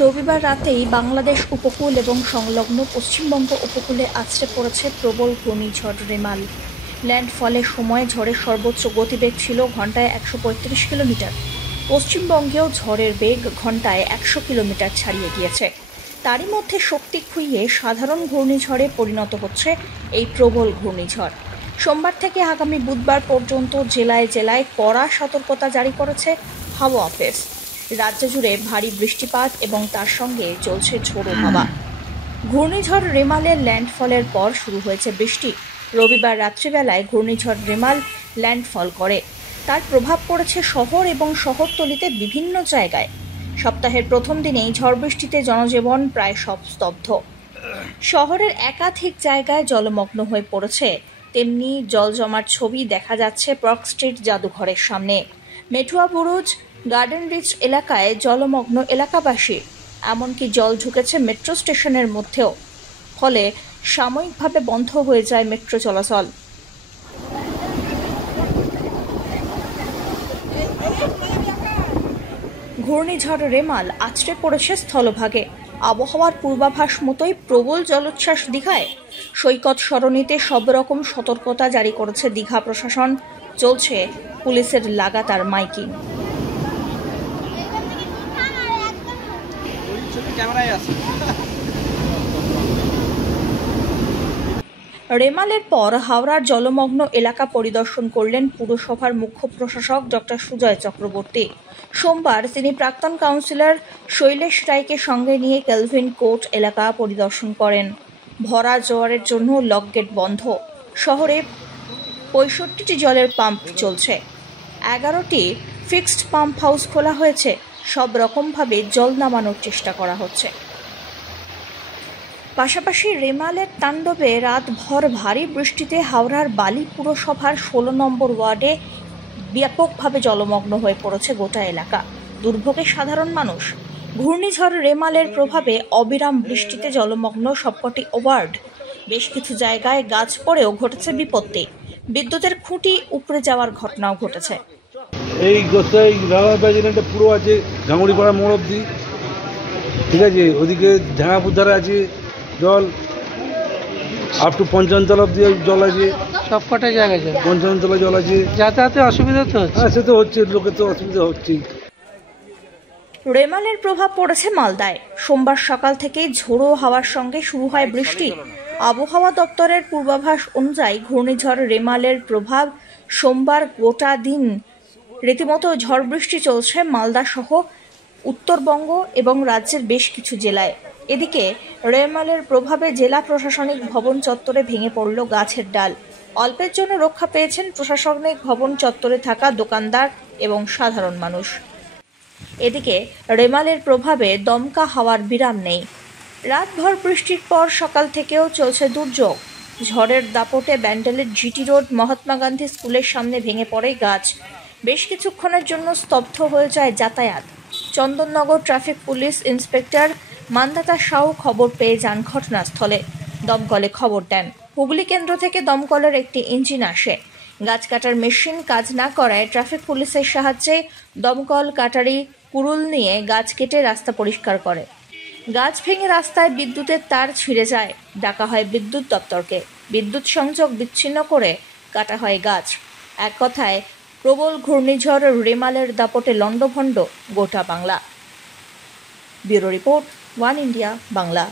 রবিবার রাতেই বাংলাদেশ উপকূল এবং সংলগ্ন পশ্চিমবঙ্গ উপকূলে আছড়ে পড়েছে প্রবল ঘূর্ণিঝড় রেমাল। ল্যান্ডফলের সময় ঝড়ের সর্বোচ্চ গতিবেগ ছিল ঘন্টায় 135 কিলোমিটার। পশ্চিমবঙ্গেও ঝড়ের বেগ ঘন্টায় 100 কিলোমিটার ছাড়িয়ে গিয়েছে। তারই মধ্যে শক্তি খুইয়ে সাধারণ ঘূর্ণিঝড়ে পরিণত হচ্ছে এই প্রবল ঘূর্ণিঝড়। সোমবার থেকে আগামী বুধবার পর্যন্ত জেলায় জেলায় কড়া সতর্কতা জারি করেছে হাওয়া অফিস। রাজ্য জুড়ে ভারী বৃষ্টিপাত এবং তার সঙ্গে চলছে ঝোড়ো হাওয়া। ঘূর্ণিঝড় রেমালের ল্যান্ডফলের পর শুরু হয়েছে বৃষ্টি। রবিবার রাত্রিবেলায় ঘূর্ণিঝড় রেমাল ল্যান্ডফল করে। তার প্রভাব পড়েছে শহর এবং শহরতলিতে বিভিন্ন জায়গায়। সপ্তাহের প্রথম দিনেই ঝড় বৃষ্টিতে জনজীবন প্রায় সব স্তব্ধ। শহরের একাধিক জায়গায় জলমগ্ন হয়ে পড়েছে। তেমনি জল জমার ছবি দেখা যাচ্ছে পার্ক স্ট্রিট জাদুঘরের সামনে। মেঠুয়া বুরুজ, গার্ডেন রিচ এলাকায় জলমগ্ন এলাকাবাসী। এমনকি জল ঢুকেছে মেট্রো স্টেশনের মধ্যেও। ফলে সাময়িকভাবে বন্ধ হয়ে যায় মেট্রো চলাচল। ঘূর্ণিঝড় রেমাল আছড়ে পড়েছে স্থলভাগে। আবহাওয়ার পূর্বাভাস মতোই প্রবল জলোচ্ছ্বাস দীঘায়। সৈকত সরণিতে সব রকম সতর্কতা জারি করেছে দীঘা প্রশাসন। চলছে পুলিশের লাগাতার মাইকিং। রেমালের পর হাওড়ার জলমগ্ন এলাকা পরিদর্শন করলেন পুরসভার মুখ্য প্রশাসক ডক্টর সুজয় চক্রবর্তী। সোমবার তিনি প্রাক্তন কাউন্সিলর শৈলেশ রায়কে সঙ্গে নিয়ে কেলভিন কোর্ট এলাকা পরিদর্শন করেন। ভরা জোয়ারের জন্য লকগেট বন্ধ। শহরে 65টি জলের পাম্প চলছে। 11টি ফিক্সড পাম্প হাউস খোলা হয়েছে। সব রকমভাবে জল নামানোর চেষ্টা করা হচ্ছে। পাশাপাশি রেমালের তাণ্ডবে রাতভর ভারী বৃষ্টিতে হাওড়ার বালি পুরসভার 16 নম্বর ওয়ার্ডে ব্যাপকভাবে জলমগ্ন হয়ে পড়েছে গোটা এলাকা। দুর্ভোগে সাধারণ মানুষ। ঘূর্ণিঝড় রেমালের প্রভাবে অবিরাম বৃষ্টিতে জলমগ্ন সবকটি ওয়ার্ড। বেশ কিছু জায়গায় গাছ পড়েও ঘটেছে বিপত্তি। বিদ্যুতের খুঁটি উপড়ে যাওয়ার ঘটনাও ঘটেছে। এই গোসাই রানাবাজারটা পুরো আছে গাঙ্গুড়িপাড়া মোড় অব্দি, ঠিক আছে। ওদিকে ঢাঙ্গাপুর ধারে আছে জল, আপ টু পঞ্চানতলা অব্দি জল আছে। সব কটা জায়গায় পঞ্চানতলা জল আছে। যাতায়াতে অসুবিধা তো হচ্ছে। হ্যাঁ, সে তো হচ্ছে, লোকের তো অসুবিধা হচ্ছেই। রেমালের প্রভাব পড়েছে মালদায়। সোমবার সকাল থেকেই ঝোড়ো হাওয়ার সঙ্গে শুরু হয় বৃষ্টি। আবহাওয়া দপ্তরের পূর্বাভাস অনুযায়ী ঘূর্ণিঝড় রেমালের প্রভাব সোমবার গোটা দিন রীতিমতো ঝড় বৃষ্টি চলছে মালদা সহ উত্তরবঙ্গ এবং রাজ্যের বেশ কিছু জেলায়। এদিকে রেমালের প্রভাবে জেলা প্রশাসনিক ভবন চত্বরে ভেঙে পড়ল গাছের ডাল। অল্পের জন্য রক্ষা পেয়েছেন প্রশাসনিক ভবন চত্বরে থাকা দোকানদার এবং সাধারণ মানুষ। এদিকে রেমালের প্রভাবে দমকা হাওয়ার বিরাম নেই। রাতভর বৃষ্টির পর সকাল থেকেও চলছে দুর্যোগ। ঝড়ের দাপটে ব্যান্ডেলের জিটি রোড মহাত্মা গান্ধী স্কুলের সামনে ভেঙে পড়ে গাছ। বেশ কিছুক্ষণের জন্য স্তব্ধ হয়ে যায় যাতায়াত। Chandannagar traffic police inspector Mandata Sau খবর পেয়ে যান ঘটনাস্থলে। দমকলে খবর দেন। হুগলি কেন্দ্র থেকে দমকলের একটি ইঞ্জিন আসে। গাছ কাটার মেশিন কাজ না করায় ট্রাফিক পুলিশের সাহায্যে দমকল কাটারি কুড়ুল নিয়ে গাছ কেটে রাস্তা পরিষ্কার করে। গাছ ভেঙে রাস্তায় বিদ্যুতের তার ছিঁড়ে যায়। ডাকা হয় বিদ্যুৎ দপ্তরকে। বিদ্যুৎ সংযোগ বিচ্ছিন্ন করে কাটা হয় গাছ। এক কথায় প্রবল ঘূর্ণিঝড় রেমালের দাপটে লণ্ডভণ্ড গোটা Bangla. Bureau report, one India Bangla.